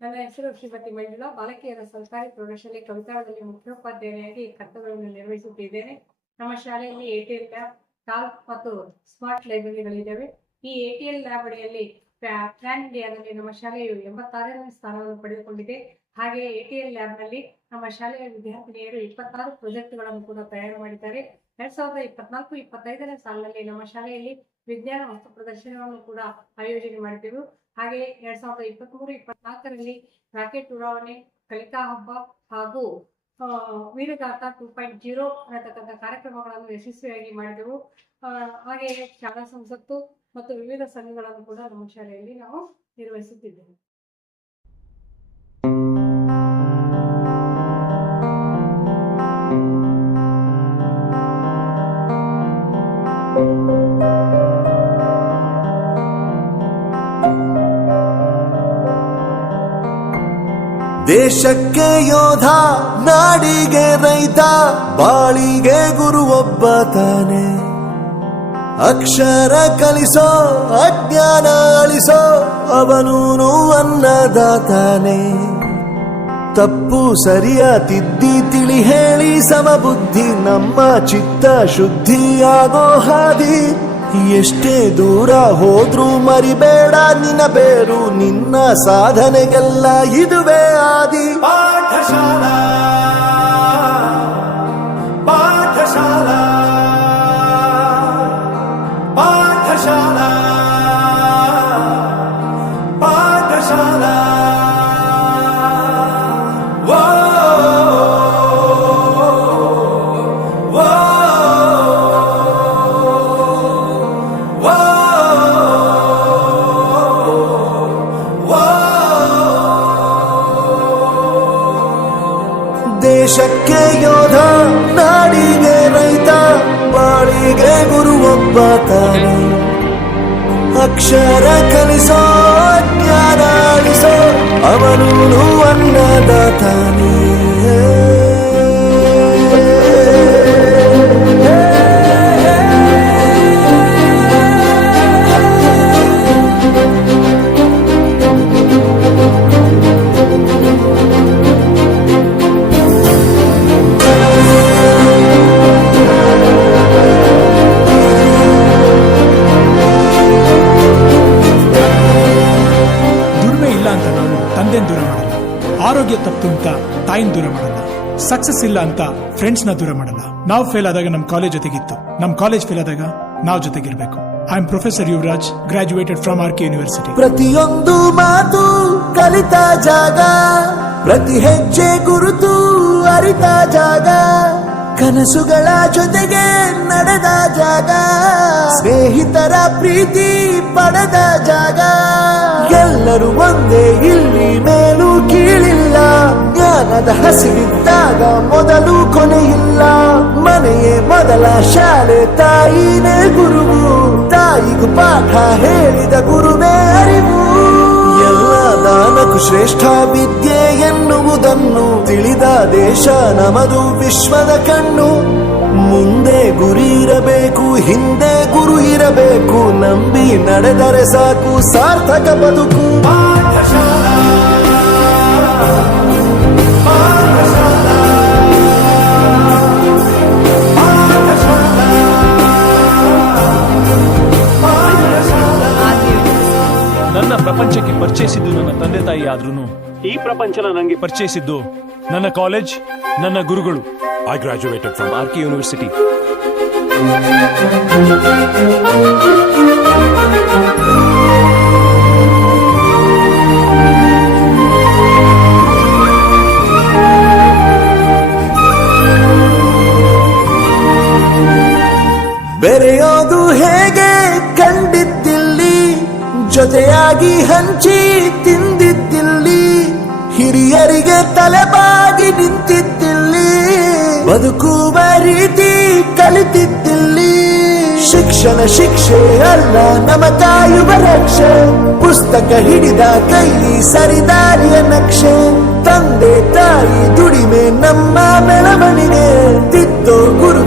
ನನ್ನ ಹೆಸರು ಶ್ರೀಮತಿ ಮಂಜುಳಾ. ಬಾಲಕಿಯರ ಸರ್ಕಾರಿ ಪ್ರೌಢಶಾಲೆ ಕವಿತಾಳದಲ್ಲಿ ಮುಖ್ಯೋಪಾಧ್ಯಾಯರಾಗಿ ಕರ್ತವ್ಯವನ್ನು ನಿರ್ವಹಿಸುತ್ತಿದ್ದೇನೆ. ನಮ್ಮ ಶಾಲೆಯಲ್ಲಿ ATL ಲ್ಯಾಬ್, ಟಾಲ್ಕ್ ಮತ್ತು ಸ್ಮಾರ್ಟ್ ಲೈಬ್ರರಿಗಳಿದ್ದಾವೆ. ಈ ATL ಲ್ಯಾಬ್ ಅಡಿಯಲ್ಲಿ ಪ್ಯಾನ್ ಇಂಡಿಯಾದಲ್ಲಿ ನಮ್ಮ ಶಾಲೆಯು 86ನೇ ಸ್ಥಾನವನ್ನು ಪಡೆದುಕೊಂಡಿದೆ. ಹಾಗೆ ATL ಲ್ಯಾಬ್ನಲ್ಲಿ ನಮ್ಮ ಶಾಲೆಯ ವಿದ್ಯಾರ್ಥಿನಿಯರು 26 ಪ್ರಾಜೆಕ್ಟ್ಗಳನ್ನು ಕೂಡ ತಯಾರು ಮಾಡಿದ್ದಾರೆ. 2024-25ನೇ ಸಾಲಿನಲ್ಲಿ ನಮ್ಮ ಶಾಲೆಯಲ್ಲಿ ವಿಜ್ಞಾನ ವಸ್ತು ಪ್ರದರ್ಶನವನ್ನು ಕೂಡ ಆಯೋಜನೆ ಮಾಡಿದ್ದೆವು. ಹಾಗೆ 2023-24ರಲ್ಲಿ ರಾಕೆಟ್ ಉಡಾವಣೆ, ಕಲಿಕಾ ಹಬ್ಬ ಹಾಗೂ ವೀರಗಾಥ 2.0 ಅನ್ನತಕ್ಕಂಥ ಕಾರ್ಯಕ್ರಮಗಳನ್ನು ಯಶಸ್ವಿಯಾಗಿ ಮಾಡಿದೆವು. ಹಾಗೆ ಶಾಲಾ ಸಂಸತ್ತು ಮತ್ತು ವಿವಿಧ ಸಂಘಗಳನ್ನು ಕೂಡ ನಮ್ಮ ಶಾಲೆಯಲ್ಲಿ ನಾವು ನಿರ್ವಹಿಸುತ್ತಿದ್ದೇವೆ. ದೇಶಕ್ಕೆ ಯೋಧ, ನಾಡಿಗೆ ರೈತ, ಬಾಳಿಗೆ ಗುರು ಒಬ್ಬ ತಾನೆ. ಅಕ್ಷರ ಕಲಿಸೋ, ಅಜ್ಞಾನ ಅಳಿಸೋ, ಅವನೂನು ಅನ್ನದಾತಾನೆ. ತಪ್ಪು ಸರಿಯ ತಿದ್ದಿ ತಿಳಿ ಹೇಳಿ ಸಮಬುದ್ಧಿ ನಮ್ಮ ಚಿತ್ತ ಶುದ್ಧಿಯಾಗೋ ಹಾದಿ. ಎಷ್ಟೇ ದೂರ ಹೋದ್ರೂ ಮರಿಬೇಡ ನಿನ್ನ ಬೇರು, ನಿನ್ನ ಸಾಧನೆಗೆಲ್ಲ ಇದುವೇ ಆದಿ. ಪಾಠಶಾಲಾ ಪಾಠಶಾಲಾ ಪಾಠಶಾಲಾ ಪಾಠಶಾಲಾ. ದೇಶಕ್ಕೆ ಯೋಧ, ನಾಡಿಗೆ ರೈತ, ಬಾಳಿಗೆ ಗುರು ಒಬ್ಬ ತಾನೆ. ಅಕ್ಷರ ಕಲಿಸೋ, ಜ್ಞಾನ ಅಳಿಸೋ, ಅವನೂನು ಅನ್ನದಾತಾನೆ. ದೂರ ಮಾಡಲ್ಲ, ಆರೋಗ್ಯ ತಪ್ಪು ಅಂತ ತಾಯಿನ ದೂರ ಮಾಡಲ್ಲ, ಸಕ್ಸಸ್ ಇಲ್ಲ ಅಂತ ಫ್ರೆಂಡ್ಸ್ ನ ದೂರ ಮಾಡಲ್ಲ. ನಾವು ಫೇಲ್ ಆದಾಗ ನಮ್ ಕಾಲೇಜ್ ಜೊತೆಗಿತ್ತು, ನಮ್ ಕಾಲೇಜ್ ಫೇಲ್ ಆದಾಗ ನಾವು ಜೊತೆಗಿರ್ಬೇಕು. I am professor Yuvaraj, graduated from RK university. ಪ್ರತಿಯೊಂದು ಮಾತು ಕಲಿತ ಜಾಗ, ಪ್ರತಿ ಹೆಜ್ಜೆ ಗುರುತು ಅರಿತ ಜಾಗ, ಕನಸುಗಳ ಜೊತೆಗೆ ನಡೆದ ಜಾಗ, ಸ್ನೇಹಿತರ ಪ್ರೀತಿ ಪಡೆದ ಜಾಗ. ಎಲ್ಲರೂ ಒಂದೇ, ಇಲ್ಲಿ ಮೇಲೂ ಕೀಳಿಲ್ಲ, ಜ್ಞಾನದ ಹಸಿವಿದ್ದಾಗ ಮೊದಲು ಕೊನೆಯಿಲ್ಲ. ಮನೆಯೇ ಮೊದಲ ಶಾಲೆ, ತಾಯಿನೇ ಗುರುವು, ತಾಯಿಗೂ ಪಾಠ ಹೇಳಿದ ಗುರುವೇ ಅರಿವು. ಎಲ್ಲ ದಾನಕ್ಕೂ ಶ್ರೇಷ್ಠ ವಿದ್ಯೆ ಎನ್ನುವುದನ್ನು ತಿಳಿದ ದೇಶ ನಮದು, ವಿಶ್ವದ ಕಣ್ಣು. ಮುಂದೆ ಗುರಿ ಇರಬೇಕು, ಹಿಂದೆ ಗುರು ಇರಬೇಕು, ನಂಬಿ ನಡೆದರೆ ಸಾಕು ಸಾರ್ಥಕ ಬದುಕು. ಪಾಠಶಾಲಾ ಪಾಠಶಾಲಾ ನನ್ನ ಪ್ರಪಂಚಕ್ಕೆ ಪರಿಚಯಿಸಿದ್ದು ನನ್ನ ತಂದೆ ತಾಯಿ ಆದ್ರೂ ಈ ಪ್ರಪಂಚನ ನನಗೆ ಪರಿಚಯಿಸಿದ್ದು ನನ್ನ ಕಾಲೇಜ್, ನನ್ನ ಗುರುಗಳು. I graduated from RK University. ಬೆರೆಯೋದು ಹೇಗೆ ಕಂಡಿದ್ದಿಲ್ಲಿ, ಜೊತೆಯಾಗಿ ಹಂಚಿ ತಿಂದಿದ್ದಿಲ್ಲಿ, ಹಿರಿಯರಿಗೆ ತಲೆಬಾಗಿ ನಿಂತಿದ್ದಿಲ್ಲಿ, ಬದುಕುವ ರೀತಿ ಕಲಿತಿದ್ದಿಲ್ಲಿ. ಶಿಕ್ಷಣ ಶಿಕ್ಷೆ ಅಲ್ಲ, ನಮ ಕಾಯುವ ರಕ್ಷೆ, ಪುಸ್ತಕ ಹಿಡಿದ ಕೈ ಸರಿದಾರಿಯ ನಕ್ಷೆ. ತಂದೆ ತಾಯಿ ದುಡಿಮೆ ನಮ್ಮ ಬೆಳವಣಿಗೆ, ತಿದ್ದೋ ಗುರು